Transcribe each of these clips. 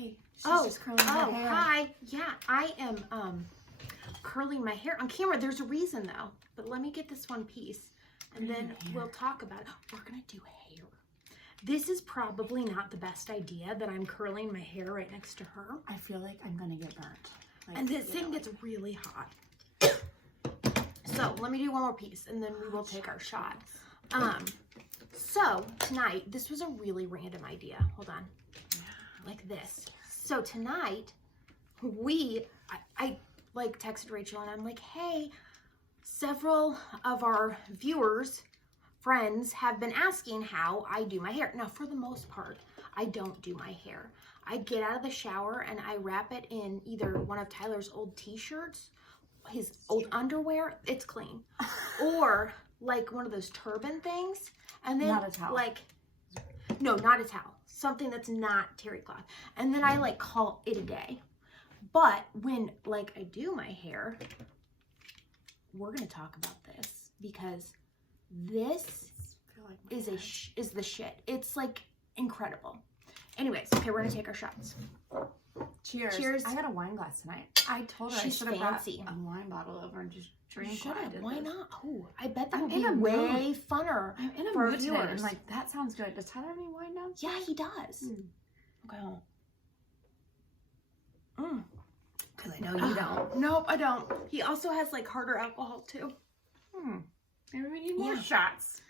Hey, she's just curling her hair. Hi. Yeah, I am curling my hair on camera. There's a reason though. But let me get this one piece and then we'll talk about it. We're gonna do hair. This is probably not the best idea that I'm curling my hair right next to her. I feel like I'm gonna get burnt. Like, And this thing gets really hot. So let me do one more piece and then we will take our shot. So tonight, this was a really random idea. Hold on. Like this. So tonight, I like texted Rachel and I'm like, hey, several of our viewers, friends have been asking how I do my hair. Now, for the most part, I don't do my hair. I get out of the shower and I wrap it in either one of Tyler's old t-shirts, his old underwear, it's clean, or like one of those turban things. And then not a towel. No, not a towel. Something that's not terry cloth. And then I like call it a day. But when like I do my hair, we're gonna talk about this because this is the shit. It's like incredible. Anyways, okay, we're gonna take our shots. Cheers. Cheers. I got a wine glass tonight. I told her She's I should have brought fancy. a wine bottle over and just drink. Should have. Why this. not? Oh, I bet that I'm would in be a way mood. funner I'm in a for our mood today. viewers. I'm like, that sounds good. Does Tyler have any wine down? Yeah, he does. Okay. Because I know you don't. Nope, I don't. He also has like harder alcohol too. Maybe we need more shots.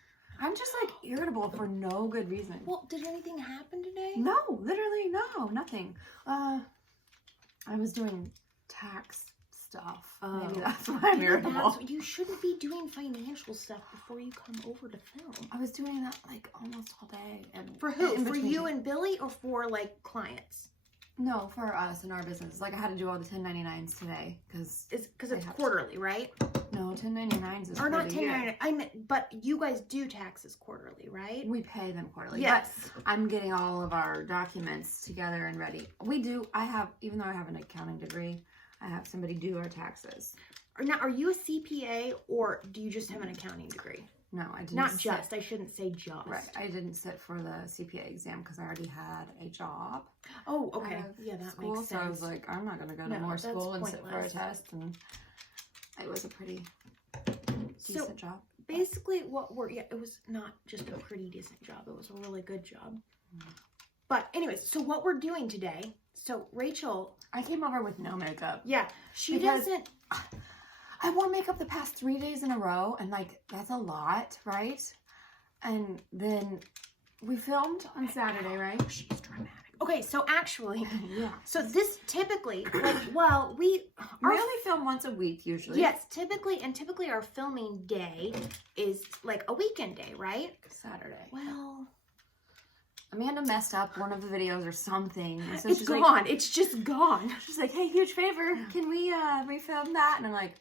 I'm just like irritable for no good reason. Well, did anything happen today? No, literally no, nothing. I was doing tax stuff. Maybe that's why I'm irritable. You shouldn't be doing financial stuff before you come over to film. I was doing that like almost all day. And For who? in For between. you and Billy or for like clients? No, for us and our business. Like I had to do all the 1099s today because It's quarterly, right? No, 1099s is Or for not the year. 1099. I meant, but you guys do taxes quarterly, right? We pay them quarterly. Yes. But I'm getting all of our documents together and ready. We do. Even though I have an accounting degree, I have somebody do our taxes. Now, are you a CPA or do you just have an accounting degree? No, I didn't. Not just. I shouldn't say just. Right. I didn't sit for the CPA exam because I already had a job. Oh, okay. out of Yeah, that school, makes sense. So I was like, I'm not going to go to more that's school and sit for a pointless. test. And it was a pretty decent job. Basically, it was not just a pretty decent job. It was a really good job. But anyways, so what we're doing today, so Rachel. I came over with no makeup. Yeah, she Because doesn't. I wore makeup the past 3 days in a row, and like that's a lot, right? And then we filmed on Saturday, right? She's dramatic. Okay, so actually, Yeah. so this typically, like, well, we only film once a week usually. yes, typically our filming day is like a weekend day, right? Saturday. Well, Amanda messed up one of the videos or something. And so it's she's gone. like, It's just gone. she's like, hey, huge favor, can we refilm that? And I'm like,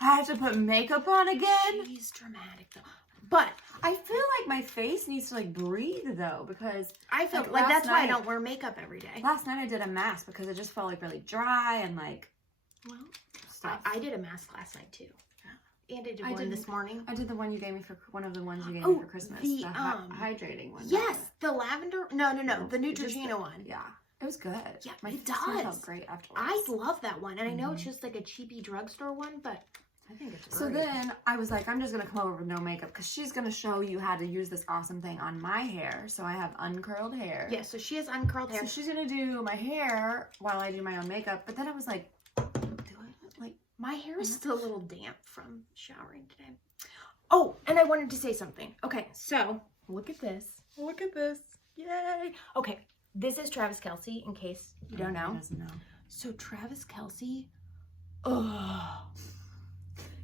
I have to put makeup on again? She's dramatic though. But I feel like my face needs to like breathe though, because I feel like, like that's last why I night- don't wear makeup every day. last night I did a mask because it just felt like really dry and like Well, stuff. I did a mask last night too. And I did one this morning. I did the one you gave me for one of the ones you gave me for Christmas. the, hydrating one. Yes, the lavender. No, the just Neutrogena one. Yeah, it was good. Yeah, my it face does. felt great afterwards. I love that one, and I know it's just like a cheapy drugstore one, but I think it's great. So then I was like, I'm just gonna come over with no makeup because she's gonna show you how to use this awesome thing on my hair. So I have uncurled hair. yeah, so she has uncurled hair. So she's gonna do my hair while I do my own makeup. But then I was like, My hair is still a little damp from showering today. Oh, and I wanted to say something. Okay, so look at this. Look at this. Yay. Okay, this is Travis Kelce, in case you don't know. He doesn't know. So Travis Kelce,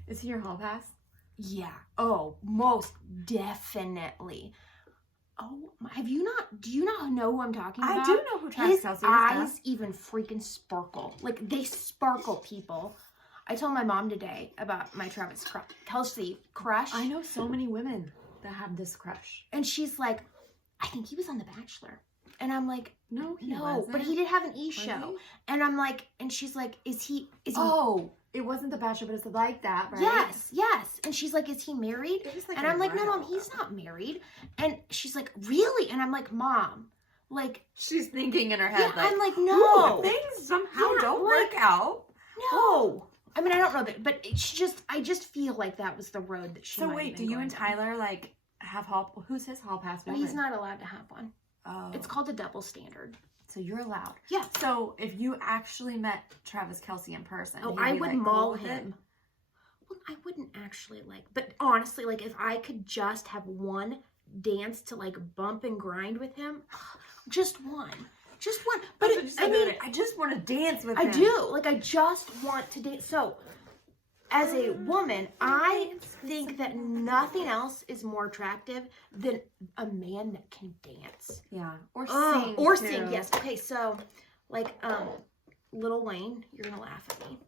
Is he your hall pass? yeah. Oh, most definitely. Oh, do you not know who I'm talking about? I do know who Travis His Kelce is. eyes even freaking sparkle. Like, they sparkle, people. I told my mom today about my Travis Kelce crush. I know so many women that have this crush. And she's like, I think he was on The Bachelor. And I'm like, No, but he did have an E show. he? And I'm like, and she's like, is he? Oh, it wasn't The Bachelor, but it's like that, right? Yes. And she's like, is he married? It was like And a I'm like, no, while Mom, he's ago. not married. And she's like, really? And I'm like, Mom, Like, She's thinking in her head, yeah, like, I'm like, "Ooh, no. if things somehow Yeah, don't like- work out. No. I mean, I don't know that, but I just feel like that was the road that she So might wait, have do been you going and down. Tyler like have hall? Who's his hall pass But woman? he's not allowed to have one. Oh, It's called a double standard. so you're allowed. Yeah. So if you actually met Travis Kelce in person, Oh, he'd I be, would like, cool maul with it? him. Well, I wouldn't actually but honestly, like if I could just have one dance to like bump and grind with him, just one. But I mean, I just want to dance with I him. do. Like I just want to dance. So as a woman, I think that nothing else is more attractive than a man that can dance. Yeah, or Oh, sing. or too. sing, yes. Okay, so like Lil Wayne, you're gonna laugh at me.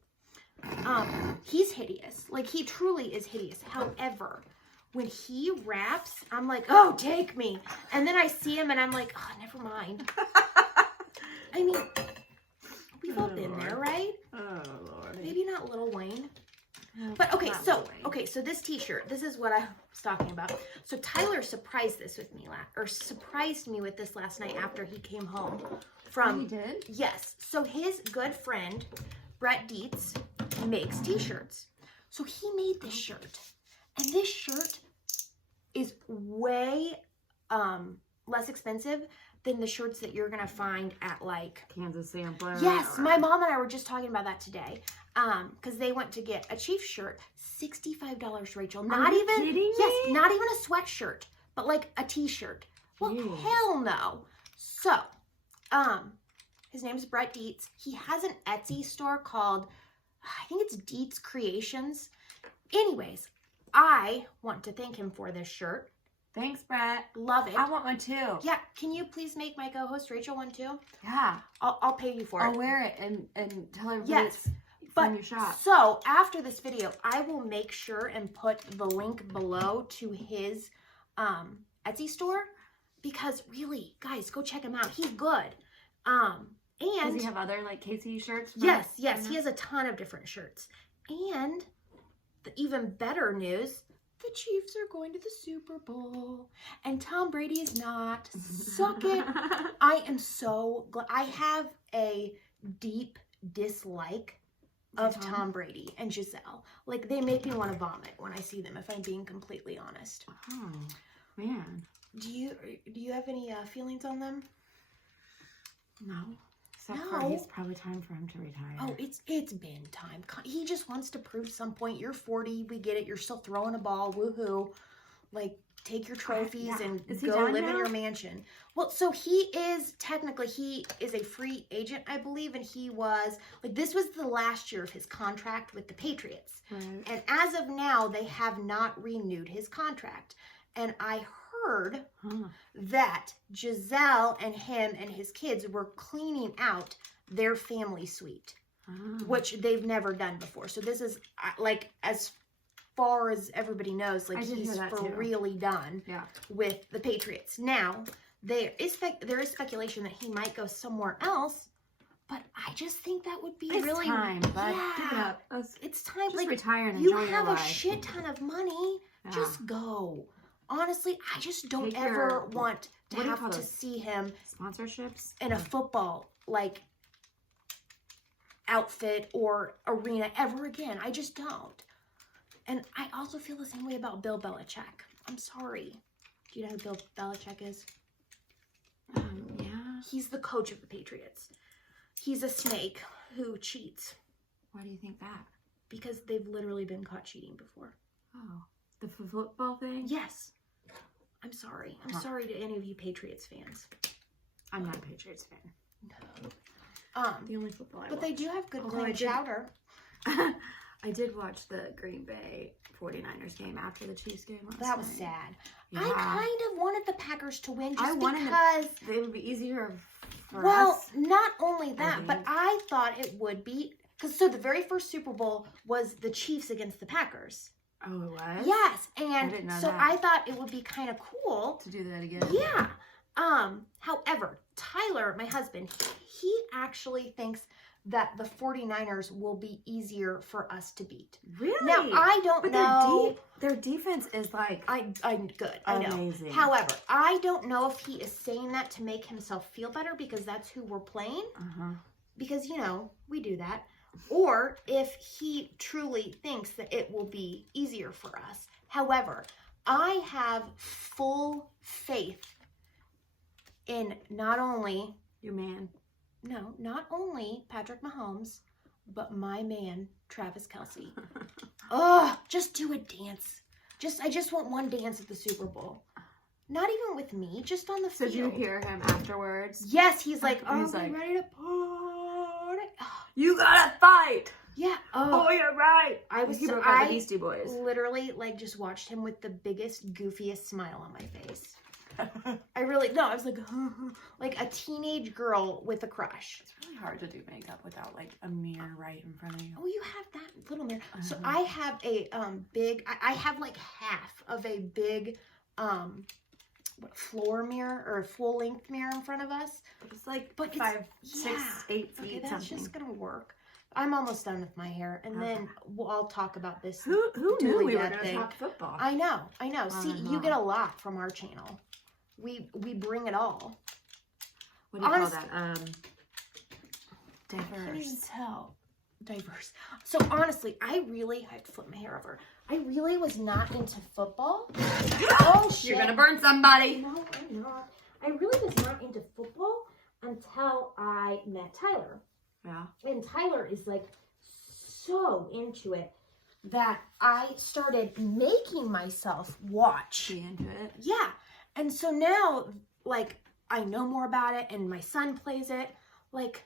He's hideous. Like he truly is hideous. However, when he raps, I'm like, oh, take me. And then I see him and I'm like, oh, never mind. I mean, we've all been there, right? Oh Lord. Maybe not Lil Wayne. No, But okay, not so Lil Wayne. so this T-shirt, this is what I was talking about. So Tyler surprised surprised me with this last night after he came home from. Oh, he did? Yes. So his good friend Brett Dietz makes T-shirts. So he made this shirt, and this shirt is way less expensive than the shirts that you're gonna find at like Kansas Sampler. Yes, or- my mom and I were just talking about that today. Because they went to get a Chiefs shirt, $65, Rachel. Not you even kidding yes, me? not even a sweatshirt, but like a t-shirt. Well, Jeez. hell no. So, his name's Brett Dietz. He has an Etsy store called, I think it's Dietz Creations. Anyways, I want to thank him for this shirt. Thanks, Brett. Love it. I want one too. Yeah, can you please make my co-host Rachel one too? Yeah. I'll pay you for it. I'll wear it and tell everybody Yes. it's from your shop. So after this video, I will make sure and put the link below to his Etsy store because really, guys, go check him out. He's good. Does And he have other like KC shirts? yes, he has a ton of different shirts. And the even better news, the Chiefs are going to the Super Bowl and Tom Brady is not. Suck it. I am so glad. I have a deep dislike of Tom Brady and Giselle. Like, they make me want to vomit when I see them, if I'm being completely honest. Oh, man. Do you have any feelings on them? No. Except for No. it's probably time for him to retire. Oh, it's been time. He just wants to prove some point. You're 40, we get it. You're still throwing a ball, woohoo. Like, take your trophies Yeah. and Is he go done live in now? your mansion. Well, so he is a free agent, I believe, and he was, like, this was the last year of his contract with the Patriots. Right. And as of now, they have not renewed his contract. And I heard Huh. that Giselle and him and his kids were cleaning out their family suite, Oh. which they've never done before. So this is like, as far as everybody knows, like I did hear he's that for too. really done Yeah. with the Patriots. Now, there is speculation that he might go somewhere else, but I just think that would be It's really time, bud. yeah. Give it up. Let's It's time. just Like, retire and you enjoy have your a life. shit ton of money. Yeah. Just go. Honestly, I just don't Take ever your- want to what do you have call to those? see him Sponsorships? in a football like outfit or arena ever again. I just don't. And I also feel the same way about Bill Belichick. I'm sorry. Do you know who Bill Belichick is? Yeah. He's the coach of the Patriots. He's a snake who cheats Why do you think that? because they've literally been caught cheating before. Oh. The football thing? Yes. I'm sorry. I'm Huh. sorry to any of you Patriots fans. I'm not a Patriots fan. The only football I But they do have good Although I clam did- chowder. I did watch the Green Bay 49ers game after the Chiefs game last That was night. sad. Yeah. I kind of wanted the Packers to win I just wanted them- because. It would be easier for Well, us. not only that, think. but I thought it would be because so the very first Super Bowl was the Chiefs against the Packers. Oh, it was? Yes, didn't and know so that. I thought it would be kind of cool. To do that again? Yeah, However, Tyler, my husband, he actually thinks that the 49ers will be easier for us to beat. Really? Now, I don't know. Their defense is like I'm good. I know. amazing. However, I don't know if he is saying that to make himself feel better because that's who we're playing. Because, you know, we do that. Or if he truly thinks that it will be easier for us. However, I have full faith in not only Patrick Mahomes, but my man, Travis Kelce. Oh, just do a dance. I just want one dance at the Super Bowl. Not even with me, just on the field. Did you hear him afterwards? Yes, he's like, He's are like, we ready to party? You gotta fight! Yeah. Oh, you're right! He broke out the Beastie Boys. Literally, like, just watched him with the biggest, goofiest smile on my face. I was like a teenage girl with a crush. It's really hard to do makeup without like a mirror right in front of you. Oh, you have that little mirror. So I have a I have like half of a big floor mirror or full length mirror in front of us. It's like But 5, 6, 8 feet Okay, that's something. just gonna work. I'm almost done with my hair, and then I'll talk about this. Who knew dooley we were dad gonna thing. talk football? I know. See, you Uh-huh. get a lot from our channel. We bring it all. What do you Honest- call that? I can't even Diverse. tell. Diverse. So honestly, I have to flip my hair over. I really was not into football. Oh shit! You're gonna burn somebody. No, I'm not. I really was not into football until I met Tyler. Yeah. And Tyler is like so into it that I started making myself watch. Be into it. Yeah. And so now, like, I know more about it and my son plays it. Like,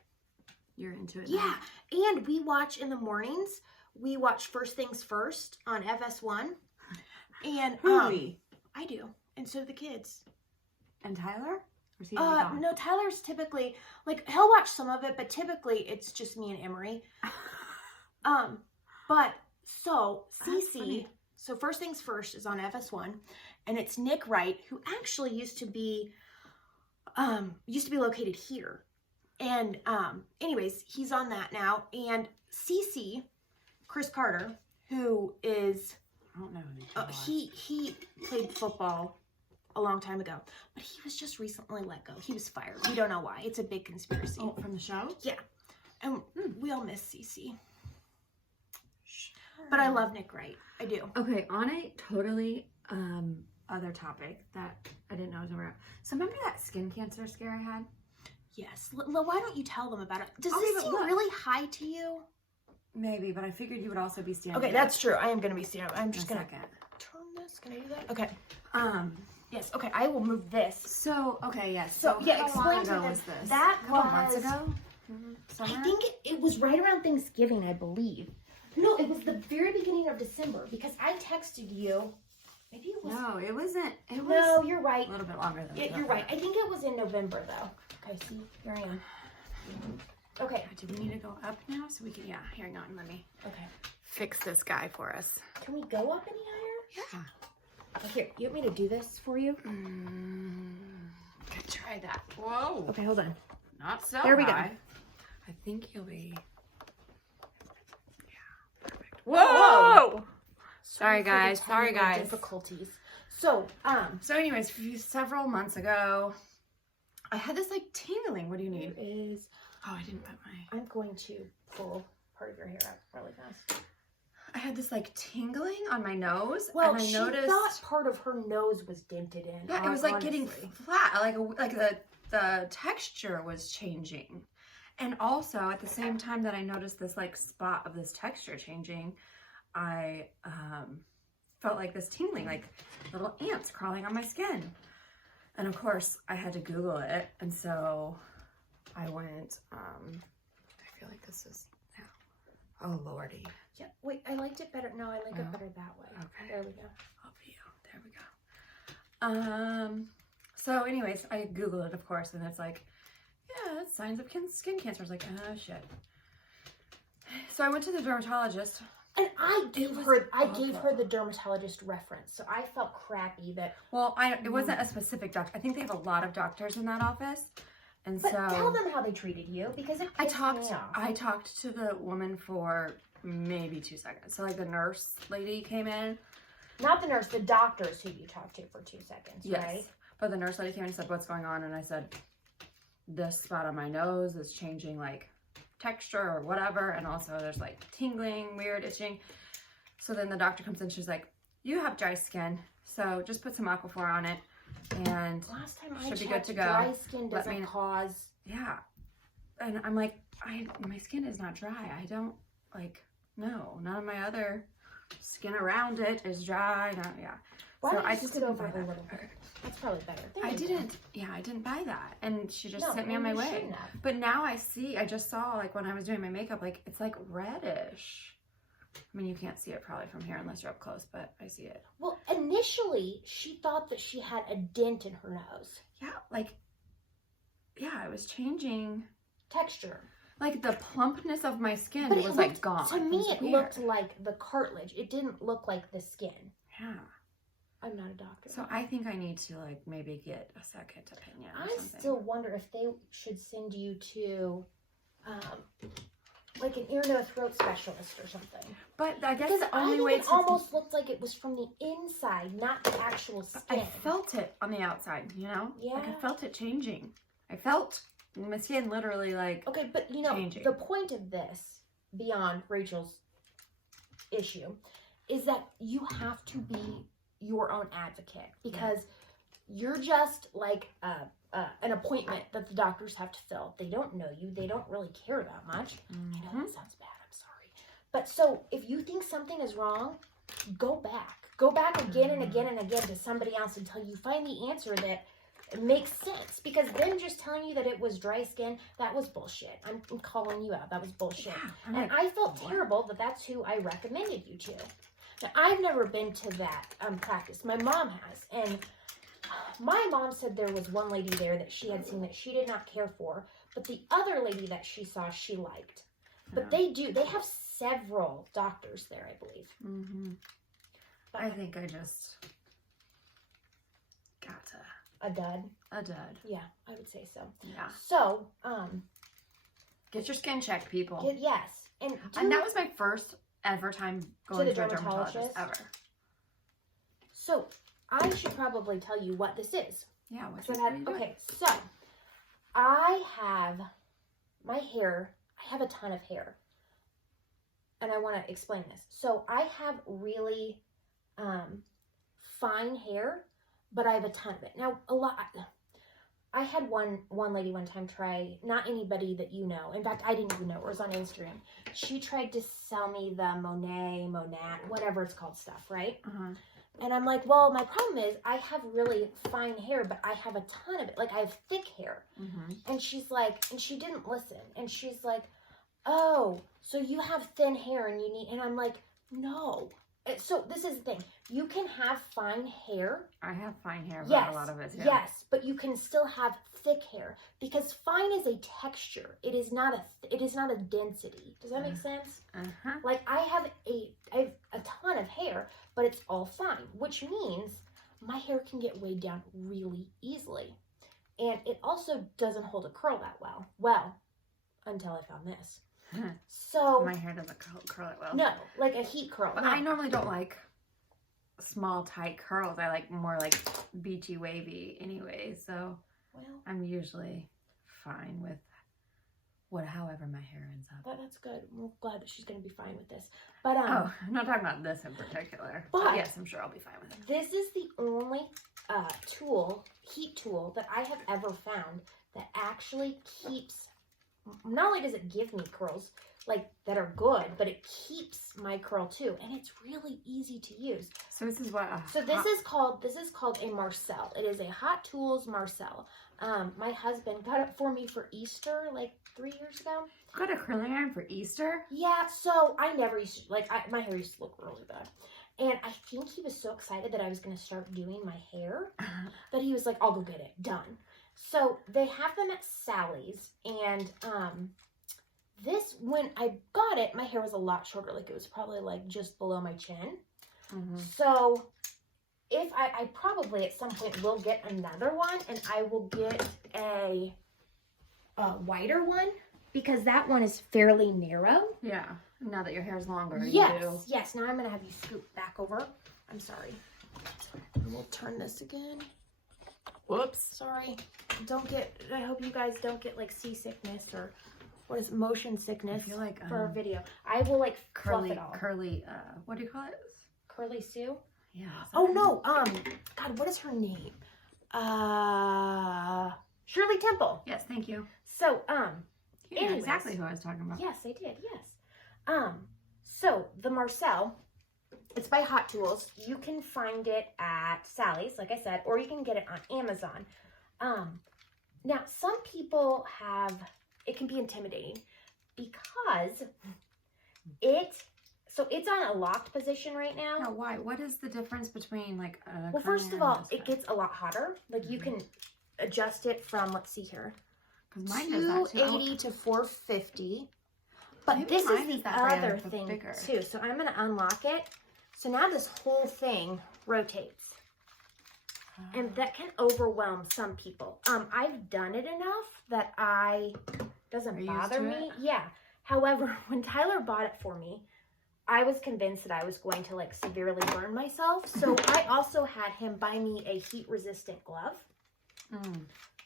You're into it. yeah. And we watch in the mornings. We watch First Things First on FS1. And Really? I do. And so do the kids. And Tyler? Or is he on? No, Tyler's typically, like, he'll watch some of it, but typically it's just me and Emery. But so That's Cece, funny. so First Things First is on FS1, and it's Nick Wright, who actually used to be located here. And anyways, he's on that now. And Cece, Chris Carter, who is I don't know who he played football a long time ago, but he was just recently let go. He was fired. We don't know why. It's a big conspiracy. Oh, from the show? Yeah. And we all miss Cece. But I love Nick Wright. I do. Okay, on a totally other topic that I didn't know was around. So remember that skin cancer scare I had? Yes. Why don't you tell them about it? Does Okay, this but seem look. really high to you? Maybe, but I figured you would also be standing Okay, up that's true. I am going to be standing up. I'm in just a going to second. turn this. Can I do that? Okay. Yes. Okay, I will move this. So, okay, yes. So, yeah, how explain long to ago them. was this? That a couple months was- ago? I Summer? think it was right around Thanksgiving, I believe. No, it was the very beginning of December because I texted you. Maybe it was. No, it wasn't. It was No, you're right. a little bit longer than Yeah, you're right. I think it was in November, though. Okay, see, here I am. Okay. Do we need to go up now so we can, yeah, hang on, let me Okay. fix this guy for us. Can we go up any higher? Yeah. Okay, here, you want me to do this for you? Okay, try that. Whoa. Okay, hold on. Not so There we go. high. I think you'll be... Yeah, perfect. Whoa! Sorry, for the guys. Sorry, technical guys. Difficulties. So, So anyways, several months ago, I had this like tingling. What do you need? is Oh, I didn't put my... I'm going to pull part of your hair out really fast. I had this like tingling on my nose. Well, and I she noticed... thought part of her nose was dented in. Yeah, it was like getting honestly. flat, like the texture was changing. And also at the same time that I noticed this like spot of this texture changing, I felt like this tingling, like little ants crawling on my skin. And of course I had to Google it, and so I went, I feel like this is, oh lordy. Yeah, wait, I liked it better. No, I like it Oh, better that way. okay. There we go. Up you. There we go. So anyways, I Googled it, of course, and it's like, yeah, that's signs of skin cancer. I was like, oh shit. So I went to the dermatologist. And I gave was her awful. the dermatologist reference, so I felt crappy that. Well, it wasn't a specific doctor. I think they have a lot of doctors in that office, and But so tell them how they treated you, because it pissed me off. I talked to the woman for maybe 2 seconds. So like the nurse lady came in. Not the nurse, the doctors who you talked to for 2 seconds, Yes. right? But the nurse lady came in and said, "What's going on?" And I said, "This spot on my nose is changing like texture or whatever, and also there's like tingling, weird itching." So then the doctor comes in, she's like, "You have dry skin, so just put some Aquaphor on it, and Last time I should be good checked, to go. dry skin Let doesn't me- cause. Yeah." And I'm like, my skin is not dry. I don't like, no, none of my other skin around it is dry. No, yeah. Why So don't you I just scoot didn't over buy a that. little bit? That's probably better. There I you go. didn't. Yeah, I didn't buy that, and she just No, sent me on and my you way. shouldn't have. But now I just saw like when I was doing my makeup, like it's like reddish. I mean, you can't see it probably from here unless you're up close, but I see it. Well, initially, she thought that she had a dent in her nose. Yeah, like, yeah, it was changing. Texture. Like the plumpness of my skin But was it like looked, gone. to me, was it weird. looked like the cartilage. It didn't look like the skin. Yeah. I'm not a doctor. So I think I need to like maybe get a second opinion or I something. still wonder if they should send you to, like an ear, nose, throat specialist or something. But I guess Because the I only think way it to almost looked like it was from the inside, not the actual skin. I felt it on the outside, you know? Like I Yeah. felt it changing. I felt my skin literally like Okay, but you know, changing. the point of this, beyond Rachel's issue, is that you have to be your own advocate, because you're just like an appointment that the doctors have to fill. They don't know you. They don't really care that much. I know that sounds bad. I'm sorry. But so if you think something is wrong, go back. Go back again and again and again to somebody else until you find the answer that makes sense. Because them just telling you that it was dry skin, that was bullshit. I'm calling you out. That was bullshit. Yeah, I'm And like, I felt what? terrible that that's who I recommended you to. Now, I've never been to that practice. My mom has. And my mom said there was one lady there that she had seen that she did not care for, but the other lady that she saw, she liked. But Yeah. they have several doctors there, I believe. But I think I just got a dud. a dud. Yeah, I would say so. Yeah. So, Get your skin checked, people. yes. And, And that was my first ever time going the to a dermatologist ever. so I should probably tell you what this is. Yeah. What's So it, I what are had, you doing? okay, so I have my hair, I have a ton of hair. And I want to explain this. So I have really fine hair, but I have a ton of it. Now, I had one lady one time try, not anybody that you know. In fact, I didn't even know. It was on Instagram. She tried to sell me the Monat, whatever it's called stuff, right? And I'm like, well, my problem is I have really fine hair, but I have a ton of it. Like, I have thick hair. And she's like, and she didn't listen. And she's like, oh, so you have thin hair and you need, and I'm like, no. So this is the thing. You can have fine hair. I have fine hair, but Yes. a lot of it too. Yes, but you can still have thick hair, because fine is a texture. It is not a density. Does that make sense? Like I have a ton of hair, but it's all fine, which means my hair can get weighed down really easily. And it also doesn't hold a curl that well. Well, until I found this. So My hair doesn't curl it well. no, like a heat curl. But No. I normally don't like small, tight curls. I like more like beachy, wavy anyway. So Well, I'm usually fine with however my hair ends up. that's good. I'm glad that she's going to be fine with this. But Oh, I'm not talking about this in particular. But- yes, I'm sure I'll be fine with it. this is the only heat tool that I have ever found that actually keeps, not only does it give me curls like that are good, but it keeps my curl too, and it's really easy to use. So this is what. So this is called a Marcel. It is a Hot Tools Marcel. My husband got it for me for Easter like 3 years ago. got a curling iron for Easter. Yeah, so I never used to, my hair used to look really bad. And I think he was so excited that I was going to start doing my hair that he was like, I'll go get it. Done. So they have them at Sally's, and this, when I got it, my hair was a lot shorter. Like, it was probably, like, just below my chin. So, if I probably at some point will get another one, and I will get a wider one, because that one is fairly narrow. Yeah. Now that your hair is longer. Yes. You do. Yes. Now I'm going to have you scoot back over. I'm sorry. And we'll turn this again. Whoops. Sorry. I hope you guys don't get, like, seasickness or what is it, motion sickness I feel like, for a video. I will, like, fluff curly, it all. what do you call it? Curly Sue? Yeah. Oh, no. God, what is her name? Shirley Temple. Yes, thank you. So, You know anyways. exactly who I was talking about. Yes, I did. Yes. So the Marcel, it's by Hot Tools. You can find it at Sally's, like I said, or you can get it on Amazon. Now some people it can be intimidating because it's on a locked position right now. Now, why? What is the difference between like a Well, first of all, it gets a lot hotter. Like you can adjust it from, let's see here, because mine does that too. 280 to 450. But Maybe this mine is is the that brand, other but thing bigger. too. So I'm going to unlock it. So now this whole thing rotates. And that can overwhelm some people. I've done it enough that doesn't Are you bother used to me. it? Yeah. However, when Tyler bought it for me, I was convinced that I was going to like severely burn myself. So I also had him buy me a heat resistant glove.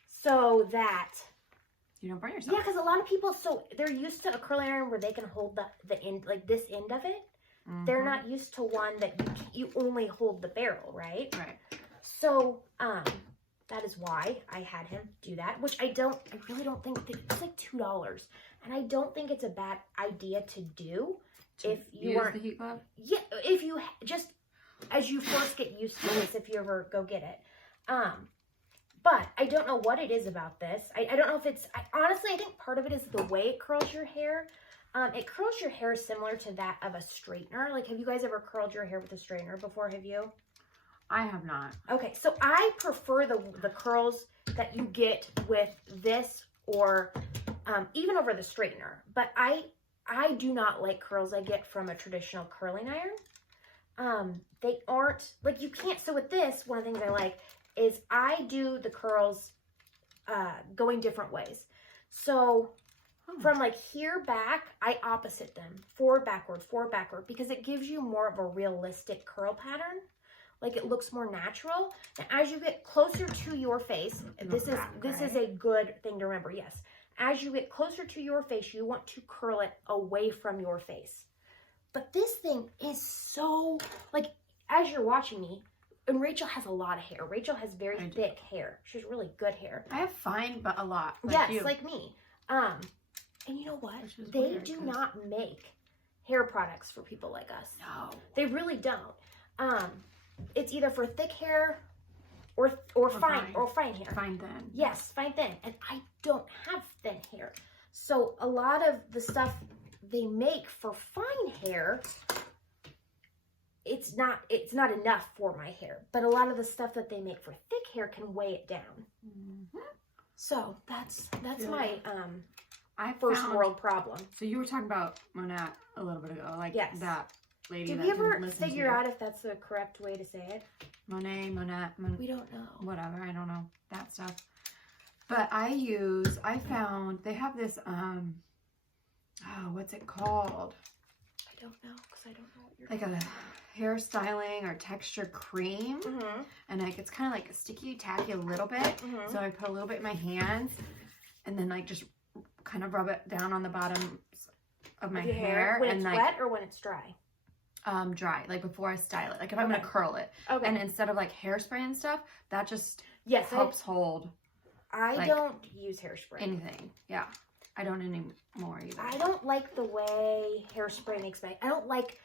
So that you don't burn yourself. yeah, because a lot of people, so they're used to a curling iron where they can hold the end, like this end of it. They're not used to one that you only hold the barrel, right? Right. So, that is why I had him do that, which I really don't think, it's like $2. And I don't think it's a bad idea to do if you use aren't, the heat glove. yeah, if you just, as you first get used to this, if you ever go get it. But I don't know what it is about this. I don't know if it's, honestly, I think part of it is the way it curls your hair. It curls your hair similar to that of a straightener. Like, have you guys ever curled your hair with a straightener before? Have you? I have not. Okay, so I prefer the curls that you get with this or even over the straightener. But I do not like curls I get from a traditional curling iron. They aren't, like you can't, so with this, one of the things I like is I do the curls going different ways. So from like here back, I opposite them, forward, backward, because it gives you more of a realistic curl pattern. Like it looks more natural. And as you get closer to your face, this is a good thing to remember. Yes. As you get closer to your face, you want to curl it away from your face. But this thing is so, like, as you're watching me, and Rachel has a lot of hair. Rachel has very thick hair. She has really good hair. I have fine, but a lot. Yes, you. like me. And you know what? They weird, do not make hair products for people like us. No. They really don't. It's either for thick hair or fine hair. Fine thin. Yes, fine thin. And I don't have thin hair. So a lot of the stuff they make for fine hair, it's not enough for my hair. But a lot of the stuff that they make for thick hair can weigh it down. So that's my first world problem. So you were talking about Monat a little bit ago, like that lady. Did that we ever didn't listen figure to you. out if that's the correct way to say it? Monat, We don't know. whatever, I don't know that stuff. But I found they have this what's it called? I don't know because I don't know what you're Like a hairstyling or texture cream, and like it's kind of like sticky tacky a little bit. So I put a little bit in my hands, and then like just kind of rub it down on the bottom of my hair. When and it's like wet or when it's dry? Dry, like before I style it, like if I'm gonna curl it. Okay. And instead of like hairspray and stuff, that just Yes, helps hold I like, don't use hairspray. anything. Yeah, I don't anymore either. I don't like the way hairspray makes my. I don't like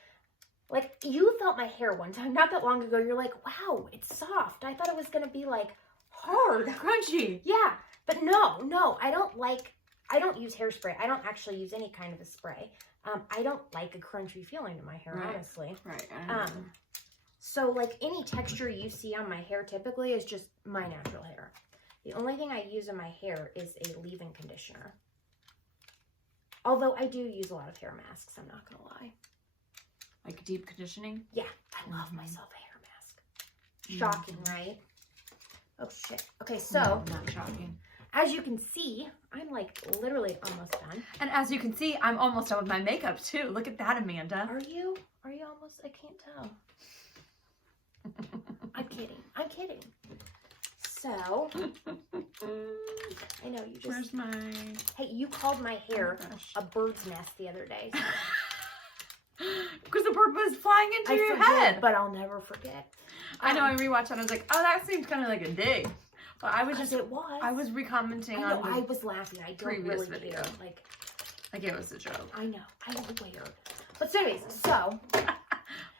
you felt my hair one time not that long ago. You're like, wow, it's soft. I thought it was gonna be like hard, crunchy. Yeah, but no, I don't use hairspray. I don't actually use any kind of a spray. I don't like a crunchy feeling in my hair, honestly. Right. So like any texture you see on my hair typically is just my natural hair. The only thing I use in my hair is a leave-in conditioner. Although I do use a lot of hair masks, I'm not gonna lie. Like deep conditioning? Yeah, I love myself a hair mask. Shocking, right? Oh shit. Okay, so No, not shocking. as you can see, I'm like literally almost done. And as you can see, I'm almost done with my makeup too. Look at that, Amanda. Are you? Are you almost? I can't tell. I'm kidding. I'm kidding. So, I know you just. Where's my... Hey, you called my hair gosh. a bird's nest the other day. Because the bird was flying into your forget, head. but I'll never forget. I know, I rewatched that and I was like, oh, that seems kind of like a dig. But I was Because just, it was. I was recommenting I know, on I the was laughing. I don't previous really video. care. Like, it was a joke. I know. I swear. But so anyways, so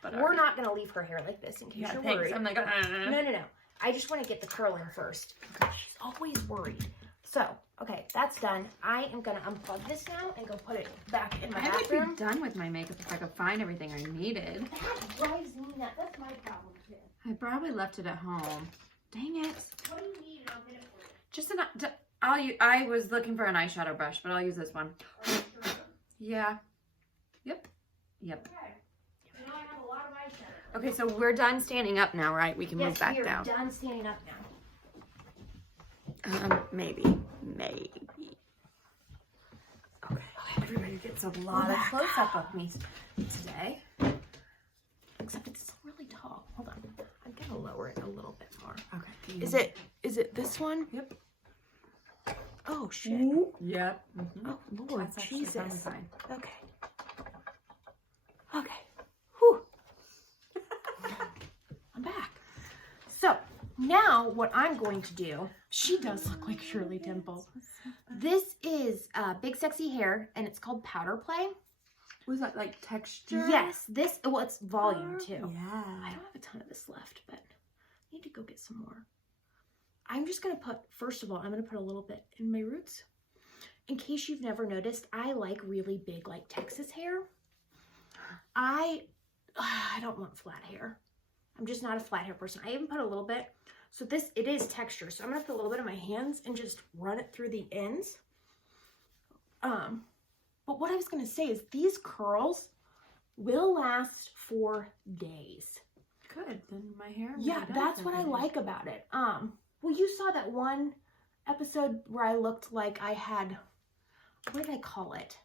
But we're not going to leave her hair like this in case yeah, you're thanks. worried. I'm like, No. I just want to get the curl in first. She's always worried. So, okay, that's done. I am going to unplug this now and go put it back in my I would bathroom. be done with my makeup if I could find everything I needed. That drives me nuts. That's my problem, too. I probably left it at home. Dang it. What do you need? And I'll get it for you. Just an, I was looking for an eyeshadow brush, but I'll use this one. Are you sure? Yeah. Yep. Okay. You know I have a lot of eyeshadow. Okay, so we're done standing up now, right? We can move back we are down. done standing up now. Maybe. Okay. Everybody gets a lot of back. close-up of me today. Except it's really tall. Hold on. I'm gonna lower it a little bit more. Okay. Is it this one? Yep. Oh shit. Yep. Oh Lord, That's actually Jesus. totally fine. Okay. Okay. Whew. I'm back. So now what I'm going to do, she does look like Shirley Temple. This is Big Sexy Hair and it's called Powder Play. Was that like texture? Yes, well it's volume too. Yeah. I don't have a ton of this left, but I need to go get some more. I'm just going to put, first of all, I'm going to put a little bit in my roots. In case you've never noticed, I like really big, like Texas hair. I don't want flat hair. I'm just not a flat hair person. I even put a little bit. So it is texture. So I'm going to put a little bit in my hands and just run it through the ends. But what I was going to say is these curls will last for days. Good. Then my hair. Yeah, that's what I like about it. Well, you saw that one episode where I looked like I had, what did I call it?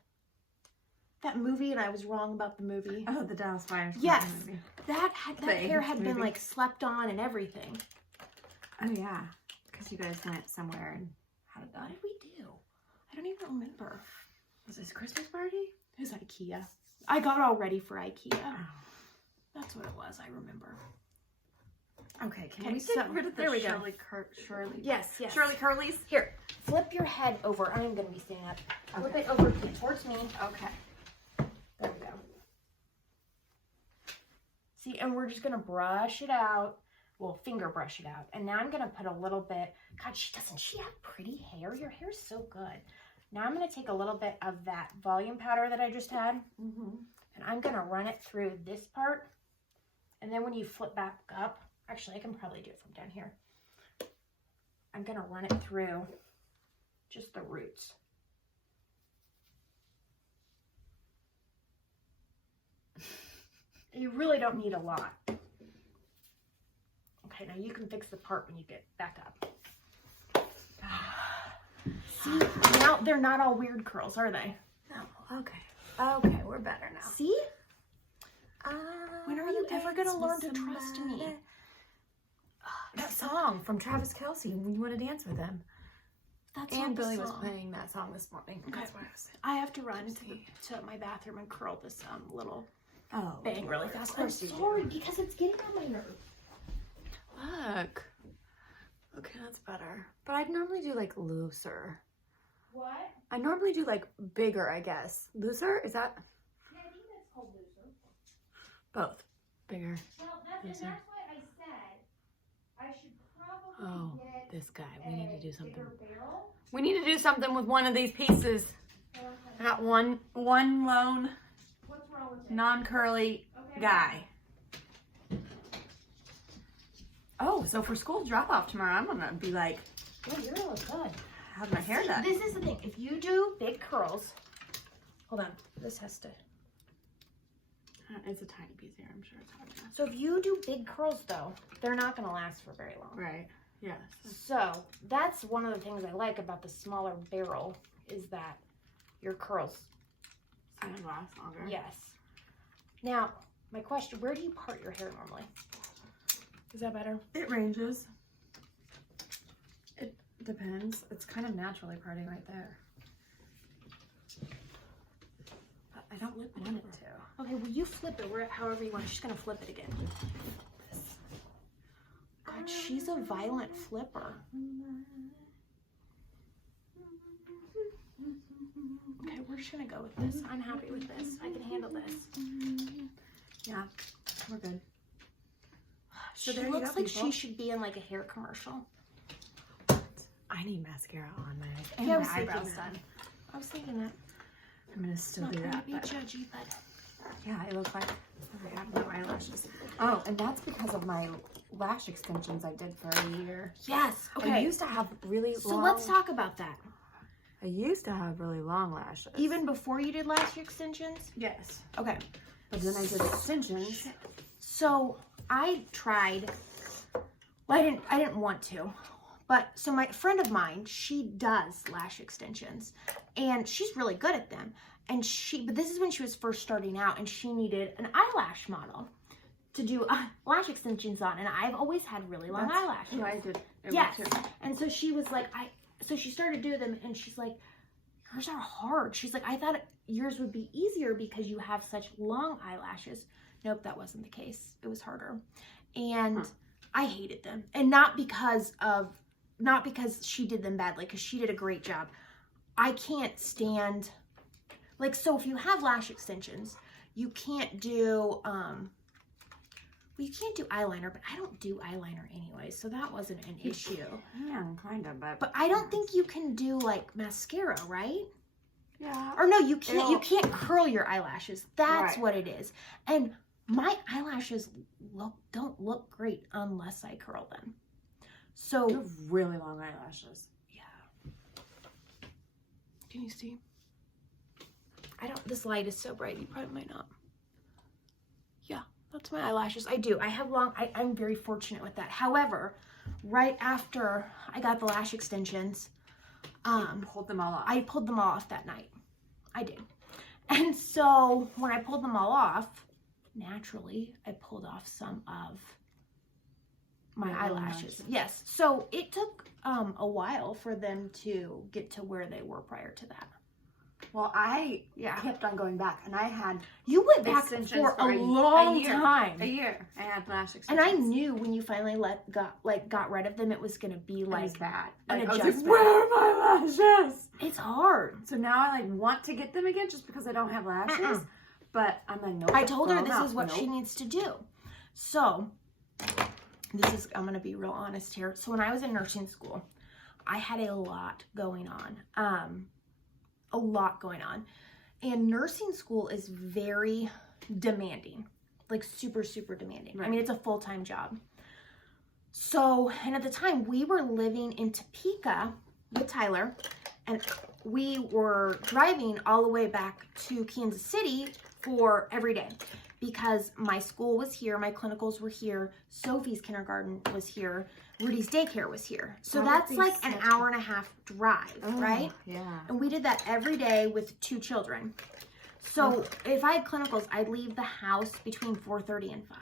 That movie, and I was wrong about the movie. Oh, the Dallas Fires. Yes, Movie. that hair had been movie. like slept on and everything. Oh yeah, because you guys went somewhere and had it What done. did we do? I don't even remember. Was this a Christmas party? It was IKEA. I got all ready for IKEA. Oh. That's what it was. I remember. Okay, can Okay, we so, get rid of the there we go. Shirley? Yes. Shirley Curlies? Here, flip your head over. I am going to be standing up. Flip Okay. it over towards me. Okay. There we go. See, and we're just going to brush it out. Well, finger brush it out. And now I'm going to put a little bit. God, doesn't she have pretty hair? Your hair's so good. Now I'm going to take a little bit of that volume powder that I just had. And I'm going to run it through this part. And then when you flip back up, actually, I can probably do it from down here. I'm going to run it through just the roots. You really don't need a lot. Okay, now you can fix the part when you get back up. See, now they're not all weird curls, are they? No. Okay. Okay, we're better now. See? When are you ever going to learn to trust me? That song from Travis Kelce, when you want to dance with him. That's And not the Billy was song. playing that song this morning. Okay. That's what I was saying. I have to run to my bathroom and curl this little Oh. bang really fast. Of I'm course you do. sorry, because it's getting on my nerve. Look. Okay, that's better. But I'd normally do like looser. What? I normally do like bigger, I guess. Looser? Is that? Yeah, I think that's called looser. Both. Bigger. Well, that's why I said I should probably Oh, get this guy. We need to do something. bigger barrel. We need to do something with one of these pieces. I got one lone, What's wrong with it? non-curly Okay. guy. Oh, so for school drop-off tomorrow, I'm gonna be like, Oh, you're gonna look good. have my hair See, done. this is the thing. If you do big curls, Hold on. This has to. It's a tiny piece here. I'm sure it's hard enough. So if you do big curls, though, they're not going to last for very long. Right. Yes. So that's one of the things I like about the smaller barrel is that your curls. It's gonna last longer. Yes. Now, my question, where do you part your hair normally? Is that better? It ranges. It depends. It's kind of naturally parting right there. But I don't want it to. Okay, well, you flip it however you want. She's going to flip it again. God, she's a violent flipper. Okay, we're just going to go with this. I'm happy with this. I can handle this. Yeah, we're good. So there she you looks go, like people. she should be in like a hair commercial. I need mascara on my Yeah, I and was my thinking eyebrows that. done. I was thinking that. I'm gonna still Not do trying that. to be But judgy, but yeah, it looks like I have no eyelashes. Oh, and that's because of my lash extensions I did for a year. yes. I Okay. used to have really So long. let's talk about that. I used to have really long lashes. Even before you did lash extensions? yes, Okay. but then I did extensions. So I tried. Well, I didn't want to, but so my friend of mine, she does lash extensions, and she's really good at them. And but this is when she was first starting out, and she needed an eyelash model to do lash extensions on. And I've always had really long eyelashes. I did. Yes. And so she was like, so she started doing them, and she's like, yours are hard. She's like, I thought yours would be easier because you have such long eyelashes. Nope, that wasn't the case. It was harder. And I hated them. And not because she did them badly, because she did a great job. I can't stand, like, so if you have lash extensions, you can't do, well, you can't do eyeliner, but I don't do eyeliner anyway, so that wasn't an issue. Yeah, kind of, but But I don't think you can do, like, mascara, right? yeah. Or no, you can't. You can't curl your eyelashes. That's Right. what it is. And my eyelashes don't look great unless I curl them. So You have really long eyelashes. yeah. Can you see? I don't. This light is so bright. You probably might not. Yeah, that's my eyelashes. I do. I have long. I'm very fortunate with that. However, right after I got the lash extensions, Hold them all off. I pulled them all off that night. I did. And so when I pulled them all off, naturally, I pulled off some of my Your eyelashes. eyelashes. Yes. So it took a while for them to get to where they were prior to that. Well, I Yeah. kept on going back, and I had You went back extensions for for a a long year. time. a year. I had lash And I extensions. knew when you finally got rid of them, it was going to be It was like, bad. an Like, I was adjustment. like, where are my lashes? it's hard. So now I like want to get them again just because I don't have lashes. But I'm like, nope. I told her grow this them is out. what she Nope. needs to do. So, I'm going to be real honest here. So when I was in nursing school, I had a lot going on. And nursing school is very demanding, like super, super demanding. I Right. mean, it's a full-time job. So, and at the time we were living in Topeka with Tyler, and we were driving all the way back to Kansas City for every day because my school was here, my clinicals were here, Sophie's kindergarten was here, Rudy's daycare was here. So That that's would be like an such a- hour and a half drive, Oh, right? Yeah. And we did that every day with 2 children. So if I had clinicals, I'd leave the house between 4:30 and 5.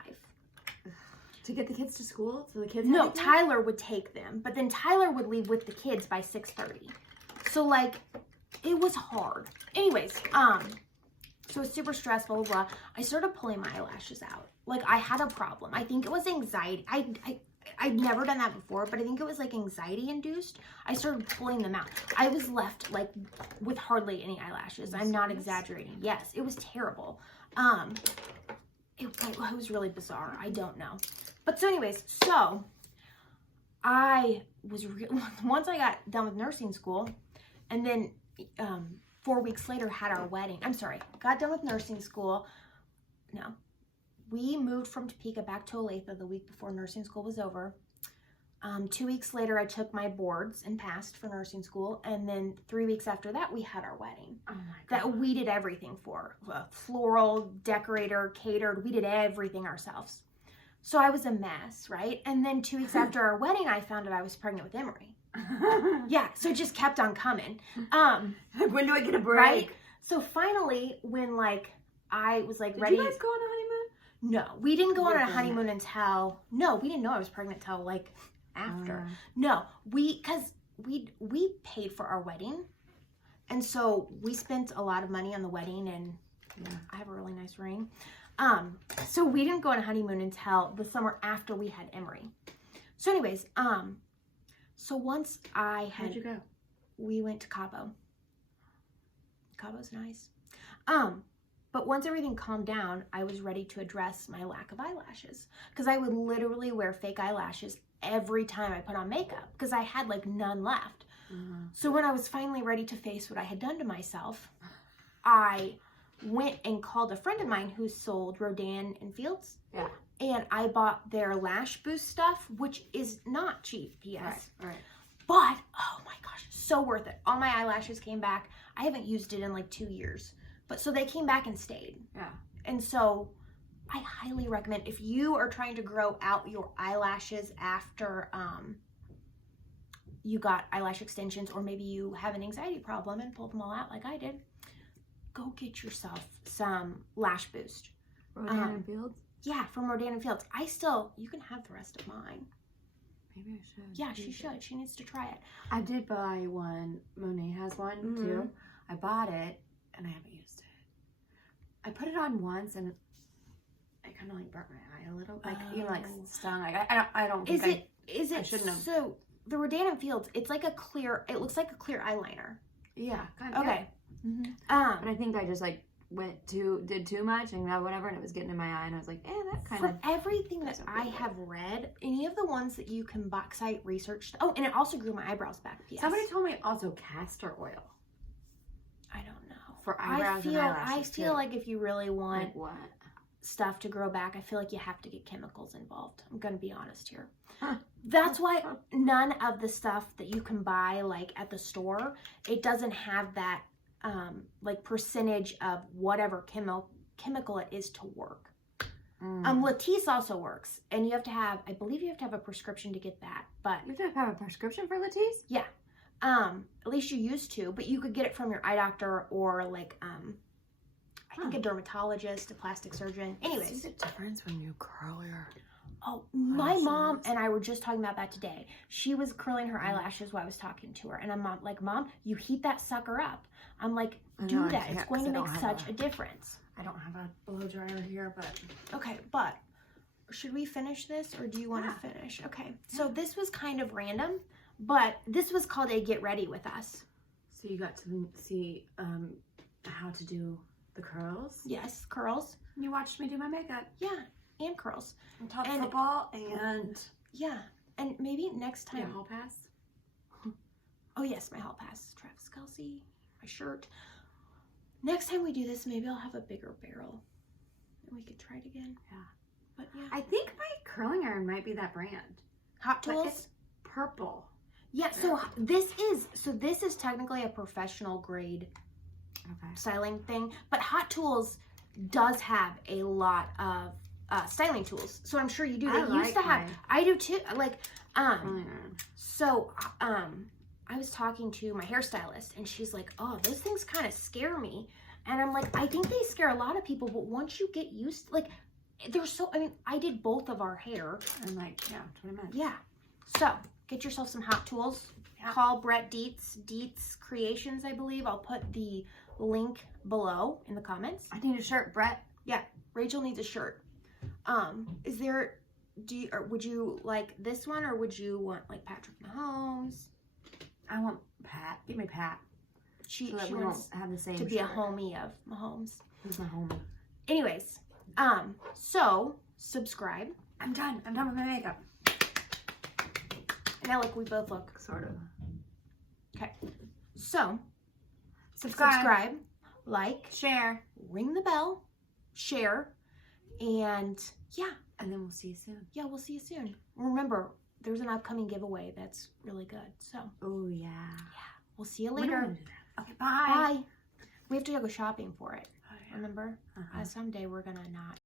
To get the kids to school, so the kids. No, had to go? Tyler would take them, but then Tyler would leave with the kids by 6:30. So like, it was hard. Anyways, so it was super stressful, blah, blah. I started pulling my eyelashes out. Like, I had a problem. I think it was anxiety. I'd never done that before, but I think it was like anxiety induced. I started pulling them out. I was left like with hardly any eyelashes. I'm not exaggerating. Yes, it was terrible. It was really bizarre. I don't know. But so anyways, so I was once I got done with nursing school, and then 4 weeks later had our wedding. I'm sorry, got done with nursing school. No, we moved from Topeka back to Olathe the week before nursing school was over. 2 weeks later, I took my boards and passed for nursing school. And then 3 weeks after that, we had our wedding. Oh my That God. we did everything for. Floral, decorator, catered. We did everything ourselves. So I was a mess, right? And then 2 weeks after our wedding, I found out I was pregnant with Emery. Yeah, so it just kept on coming. When do I get a break? Right? So finally, when like I was like Did ready. you guys go on a honeymoon? No, we didn't go on You're a honeymoon until, no, we didn't know I was pregnant until like after. No, because we paid for our wedding. And so we spent a lot of money on the wedding, and I have a really nice ring. So we didn't go on a honeymoon until the summer after we had Emery. So anyways, so once I had, How'd you go? we went to Cabo. Cabo's nice. But once everything calmed down, I was ready to address my lack of eyelashes, because I would literally wear fake eyelashes every time I put on makeup because I had like none left. So when I was finally ready to face what I had done to myself, I went and called a friend of mine who sold Rodan and Fields. Yeah. And I bought their lash boost stuff, which is not cheap, yes. Right. But, oh my gosh, so worth it. All my eyelashes came back. I haven't used it in like 2 years. But so they came back and stayed. Yeah. And so I highly recommend, if you are trying to grow out your eyelashes after you got eyelash extensions, or maybe you have an anxiety problem and pulled them all out like I did, go get yourself some lash boost. Rodan and Fields? Yeah, from Rodan and Fields. You can have the rest of mine. Maybe I should. Yeah, she should. She needs to try it. I did buy one. Monet has one too. I bought it and I haven't used it. I put it on once and it kind of like burnt my eye a little, like even like stung. Like I don't think Is it? shouldn't have. So the Rodan and Fields, it's like a clear. It looks like a clear eyeliner. Yeah. Kind of. Okay. But I think I just like did too much and whatever, and it was getting in my eye, and I was like, that kind of. From everything that I have read, any of the ones that you can buy, 'cause I researched. Oh, and it also grew my eyebrows back. Yes. Somebody told me also castor oil I don't know. for eyebrows and eyelashes. I feel too. like if you really want Like what? stuff to grow back, I feel like you have to get chemicals involved. I'm gonna be honest here. That's why none of the stuff that you can buy like at the store, it doesn't have that like percentage of whatever chemical it is to work. Latisse also works, and you have to have, I believe you have to have a prescription to get that, but You have to have a prescription for Latisse? yeah. At least you used to, but you could get it from your eye doctor or like I think a dermatologist, a plastic surgeon. Anyways. See the difference when you curl your... Oh, my mom and I were just talking about that today. She was curling her eyelashes while I was talking to her. And I'm like, Mom, you heat that sucker up. I'm like, do that. It's going to make such a difference. I don't have a blow dryer here, but... Okay, but should we finish this or do you want to finish? Okay, so this was kind of random, but this was called a Get Ready With Us. So you got to see how to do the curls? Yes, curls. You watched me do my makeup. Yeah, and curls. And talk And- football and... Yeah, and maybe next time. Your hall pass? Oh yes, my hall pass. Travis Kelce, my shirt. Next time we do this, maybe I'll have a bigger barrel. And we could try it again. Yeah. But yeah. I think my curling iron might be that brand. Hot But Tools? it's purple. Yeah, so this is technically a professional grade Okay. styling thing, but Hot Tools does have a lot of styling tools. So I'm sure you do. I They used to like have. mine. I do too. Like Curling iron. so I was talking to my hairstylist and she's like, "Oh, those things kind of scare me." And I'm like, "I think they scare a lot of people, but once you get used, like they're so, I mean, I did both of our hair. And like, yeah, 20 minutes. Yeah. So, get yourself some Hot Tools. Yeah. Call Brett Dietz Creations, I believe. I'll put the link below in the comments. I need a shirt, Brett. Yeah, Rachel needs a shirt. Would you like this one or would you want like Patrick Mahomes? I want Pat. Give me Pat. She So that we wants don't have the same to be a shirt. homie of Mahomes. Who's my homie? Anyways, so subscribe. I'm done. I'm done with my makeup. Now look, we both look. Sort of. Okay. So, Subscribe. like, Share. ring the bell, share, and yeah, And then we'll see you soon. we'll see you soon. Remember, there's an upcoming giveaway that's really good. So Oh, yeah. we'll see you When are we later. gonna do that? Okay, bye. Bye. We have to go shopping for it. Oh, yeah. Remember? Uh-huh. Someday we're gonna not